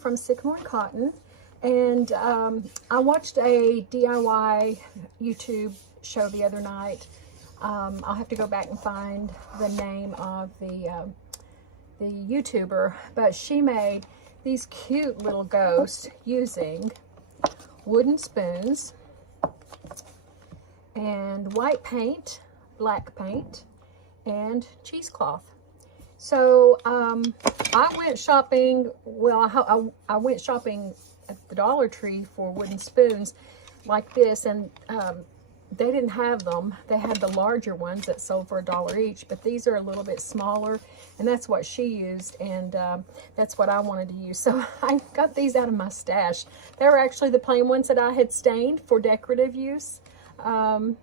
from Sycamore Cotton, and I watched a DIY YouTube show the other night. I'll have to go back and find the name of the YouTuber, but she made these cute little ghosts using wooden spoons and white paint, black paint, and cheesecloth. So I went shopping, well, I went shopping at the Dollar Tree for wooden spoons like this, and they didn't have them. They had the larger ones that sold for $1 each, but these are a little bit smaller, and that's what she used, and that's what I wanted to use. So I got these out of my stash. They were actually the plain ones that I had stained for decorative use, and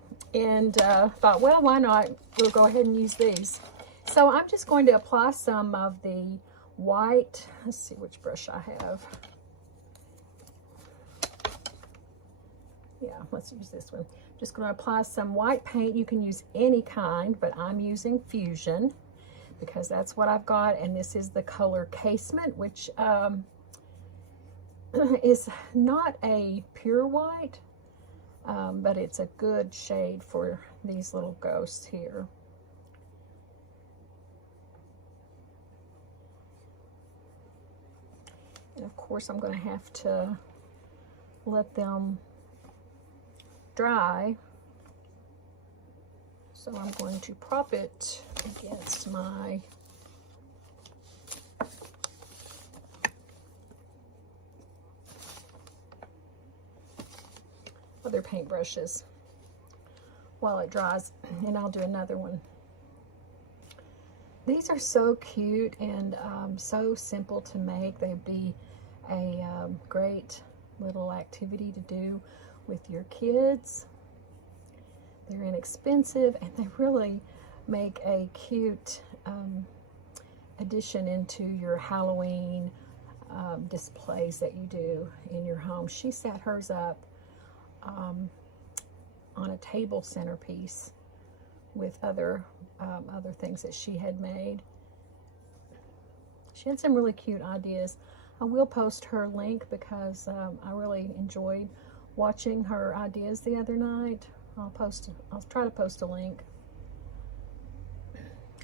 thought, well, why not? We'll go ahead and use these. So I'm just going to apply some of the white, let's see which brush I have. Yeah, let's use this one. Just going to apply some white paint. You can use any kind, but I'm using Fusion because that's what I've got. And this is the color Casement, which is not a pure white, but it's a good shade for these little ghosts here. And of course, I'm going to have to let them dry. So I'm going to prop it against my other paintbrushes while it dries, and I'll do another one. These are so cute and so simple to make. They'd be a great little activity to do with your kids. They're inexpensive, and they really make a cute addition into your Halloween displays that you do in your home. She set hers up on a table centerpiece with other things that she had made. She had some really cute ideas. I will post her link because I really enjoyed watching her ideas the other night. I'll try to post a link.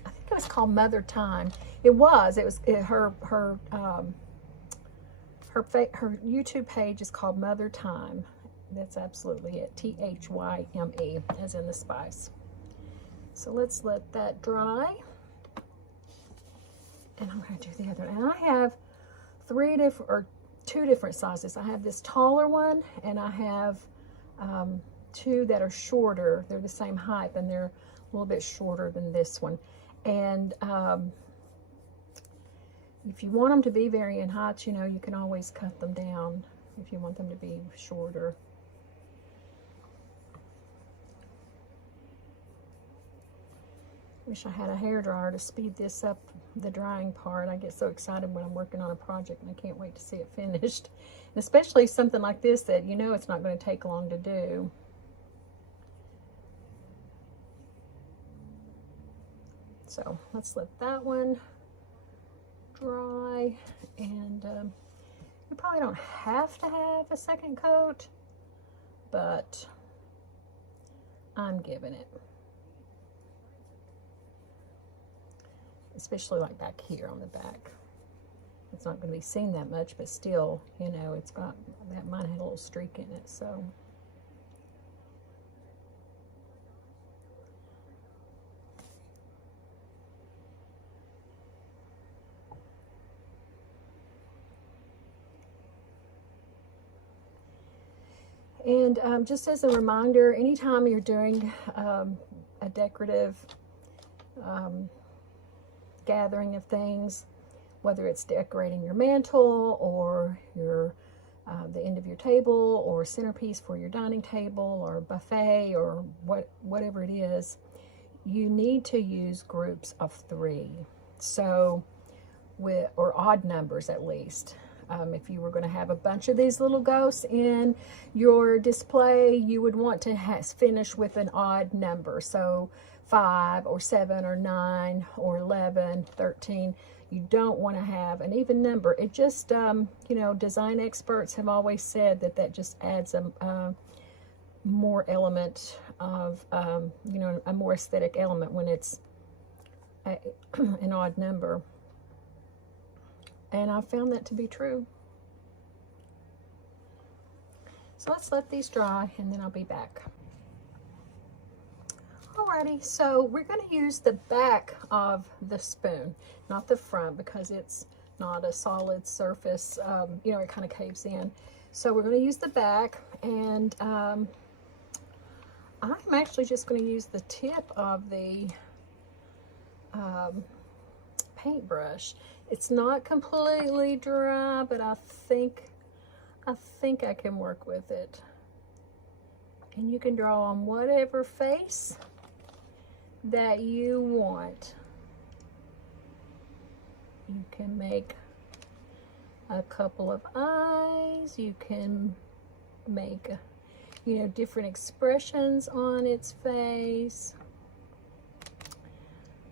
I think it was called Mother Time. Her YouTube page is called Mother Time. That's absolutely it. T-H-Y-M-E, as in the spice. So let's let that dry. And I'm going to do the other. And I have two different sizes. I have this taller one, and I have two that are shorter. They're the same height, and they're a little bit shorter than this one. And if you want them to be varying heights, you know, you can always cut them down if you want them to be shorter. Wish I had a hairdryer to speed this up, the drying part. I get so excited when I'm working on a project, and I can't wait to see it finished. And especially something like this that you know it's not going to take long to do. So let's let that one dry. And you probably don't have to have a second coat, but I'm giving it. Especially like back here on the back. It's not going to be seen that much, but still, you know, it's got, that mine had a little streak in it, so. And just as a reminder, anytime you're doing a decorative gathering of things, whether it's decorating your mantle or your the end of your table or centerpiece for your dining table or buffet or whatever it is, you need to use groups of 3. So or odd numbers at least. If you were going to have a bunch of these little ghosts in your display, you would want to finish with an odd number. So 5 or 7 or 9 or 11, 13. You don't want to have an even number. It just, you know, design experts have always said that that just adds a more element of, you know, a more aesthetic element when it's an odd number. And I found that to be true. So let's let these dry and then I'll be back. Alrighty, so we're going to use the back of the spoon, not the front, because it's not a solid surface. You know, it kind of caves in. So we're going to use the back, and I'm actually just going to use the tip of the paintbrush. It's not completely dry, but I think I can work with it. And you can draw on whatever face that you want. You can make a couple of eyes. You can make, you know, different expressions on its face.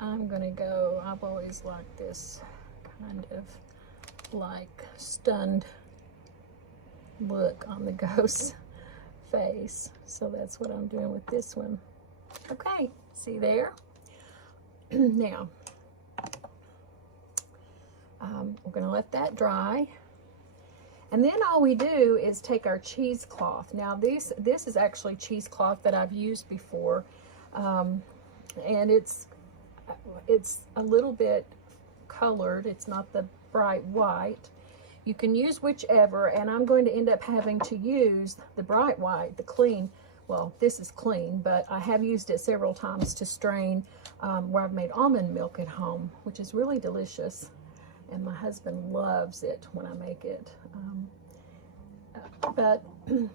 I'm gonna go, I've always liked this kind of like stunned look on the ghost's face. So that's what I'm doing with this one. Okay, see there? Now, we're gonna let that dry. And then all we do is take our cheesecloth. Now this is actually cheesecloth that I've used before. And it's a little bit colored. It's not the bright white. You can use whichever, and I'm going to end up having to use the bright white, the clean. Well, this is clean, but I have used it several times to strain where I've made almond milk at home, which is really delicious. And my husband loves it when I make it. But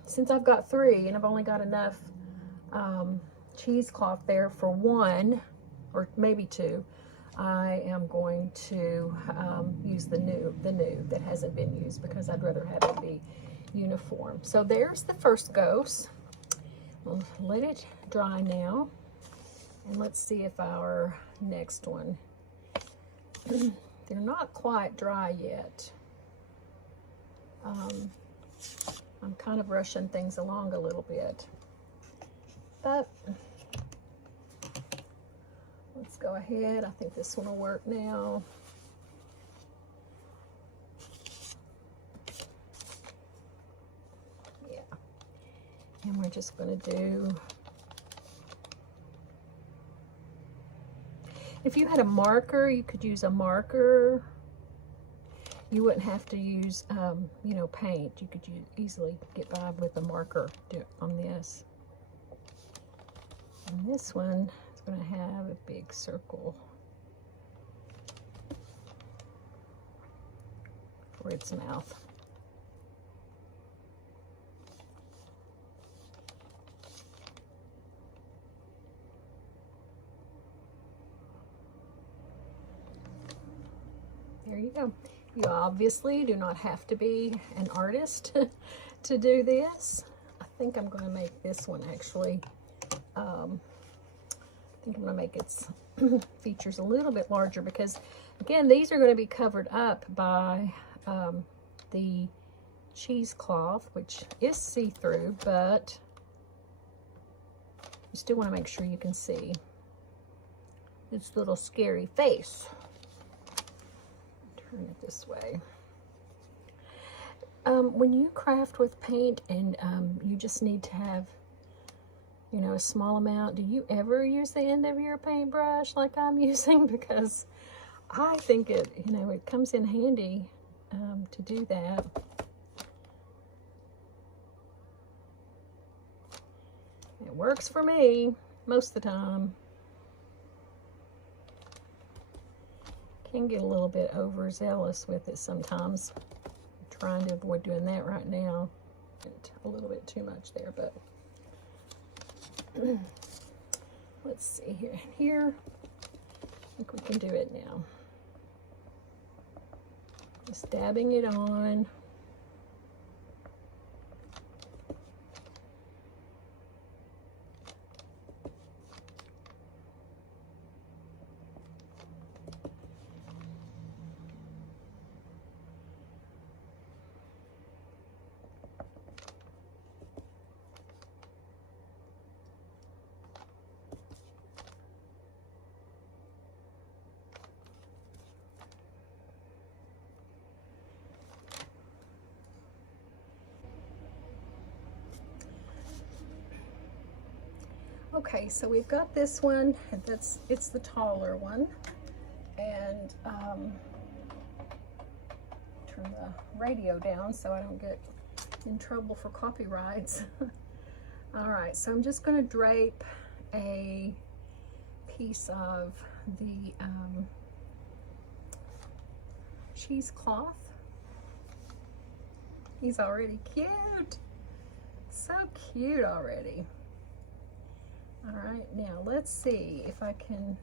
since I've got 3 and I've only got enough cheesecloth there for 1 or maybe 2, I am going to use the new that hasn't been used, because I'd rather have it be uniform. So there's the first ghost. We'll let it dry now, and let's see if our next one, they're not quite dry yet. I'm kind of rushing things along a little bit, but let's go ahead. I think this one will work now. Yeah. And we're just going to do, if you had a marker, you could use a marker. You wouldn't have to use, you know, paint. You could easily get by with a marker on this. And this one is going to have a big circle for its mouth. There you go. You obviously do not have to be an artist to do this. I think I'm going to make this one actually. I think I'm going to make its features a little bit larger, because again, these are going to be covered up by the cheesecloth, which is see-through, but you still want to make sure you can see its little scary face. Turn it this way. When you craft with paint and you just need to have, you know, a small amount, do you ever use the end of your paintbrush like I'm using? Because I think it, you know, it comes in handy to do that. It works for me most of the time. Can get a little bit overzealous with it sometimes. I'm trying to avoid doing that right now. A little bit too much there, but let's see here. Here, I think we can do it now. Just dabbing it on. Okay, so we've got this one, and it's the taller one. And turn the radio down so I don't get in trouble for copyrights. All right, so I'm just going to drape a piece of the cheesecloth. He's already cute. So cute already. All right, now let's see if I can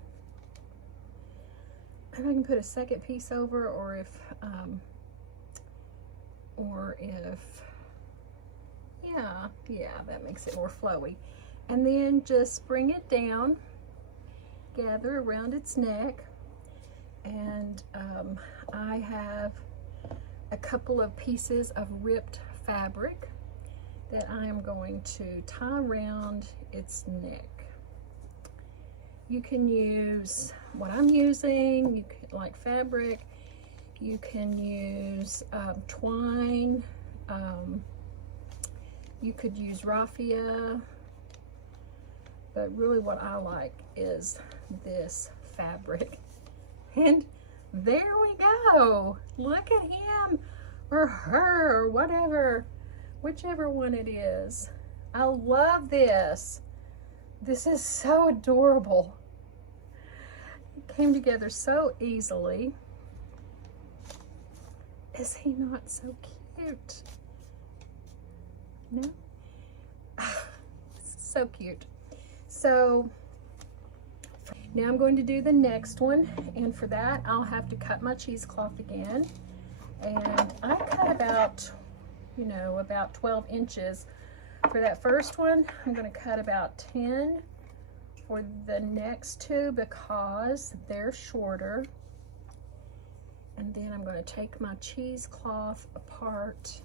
put a second piece over, or if yeah, that makes it more flowy. And then just bring it down, gather around its neck, and I have a couple of pieces of ripped fabric that I am going to tie around its neck. You can use what I'm using, you can, like fabric, you can use twine, you could use raffia, but really what I like is this fabric. And there we go. Look at him or her or whatever, whichever one it is. I love this. This is so adorable. It came together so easily. Is he not so cute? No? So cute. So now I'm going to do the next one, and for that I'll have to cut my cheesecloth again. And I cut about, you know, about 12 inches for that first one. I'm going to cut about 10 for the next two because they're shorter. And then I'm going to take my cheesecloth apart.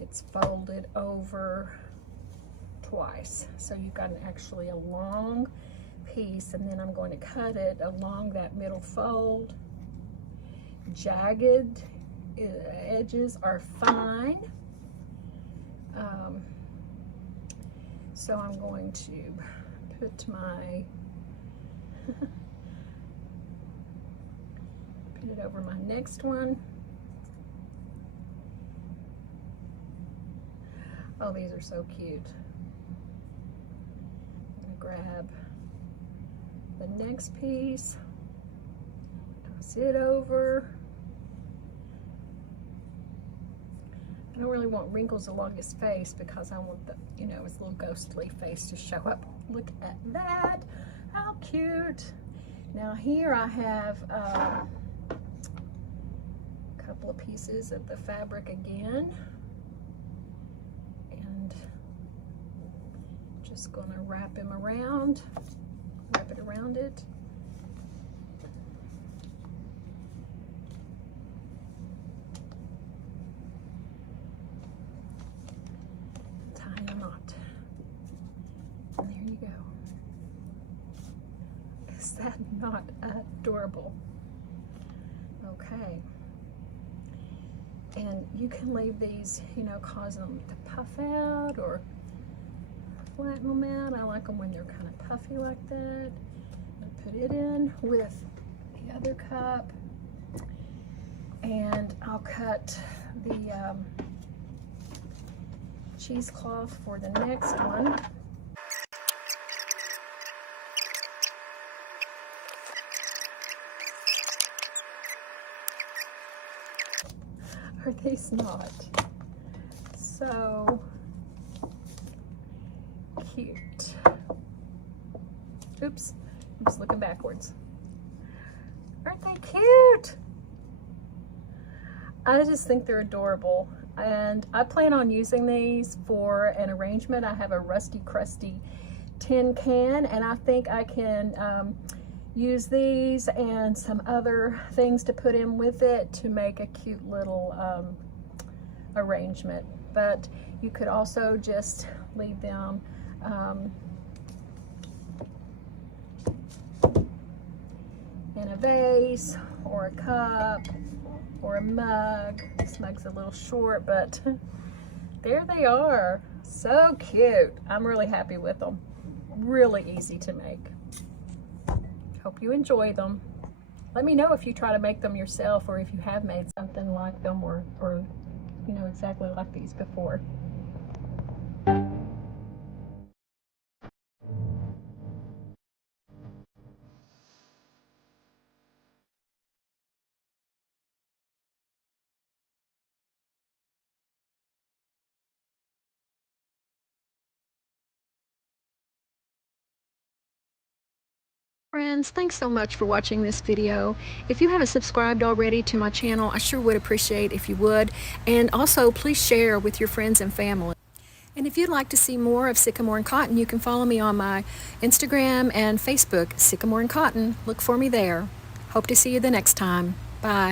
It's folded over twice, so you've got actually a long piece, and then I'm going to cut it along that middle fold. Jagged edges are fine. So I'm going to put my put it over my next one. Oh, these are so cute. I'm gonna grab the next piece, toss it over. I don't really want wrinkles along his face because I want the, you know, his little ghostly face to show up. Look at that, how cute. Now here I have a couple of pieces of the fabric again. And just gonna wrap him around, wrap it around it. Is that not adorable? Okay. And you can leave these, you know, cause them to puff out or flatten them out. I like them when they're kind of puffy like that. I'll put it in with the other cup, and I'll cut the cheesecloth for the next one. Are these not so cute? Oops, I'm just looking backwards. Aren't they cute? I just think they're adorable, and I plan on using these for an arrangement. I have a rusty crusty tin can, and I think I can use these and some other things to put in with it to make a cute little arrangement. But you could also just leave them in a vase or a cup or a mug. This mug's a little short, but there they are. So cute. I'm really happy with them. really easy to make. Hope you enjoy them. Let me know if you try to make them yourself, or if you have made something like them, or you know, exactly like these before. Friends, thanks so much for watching this video. If you haven't subscribed already to my channel, I sure would appreciate if you would. And also, please share with your friends and family. And if you'd like to see more of Sycamore and Cotton, you can follow me on my Instagram and Facebook, Sycamore and Cotton. Look for me there. Hope to see you the next time. Bye.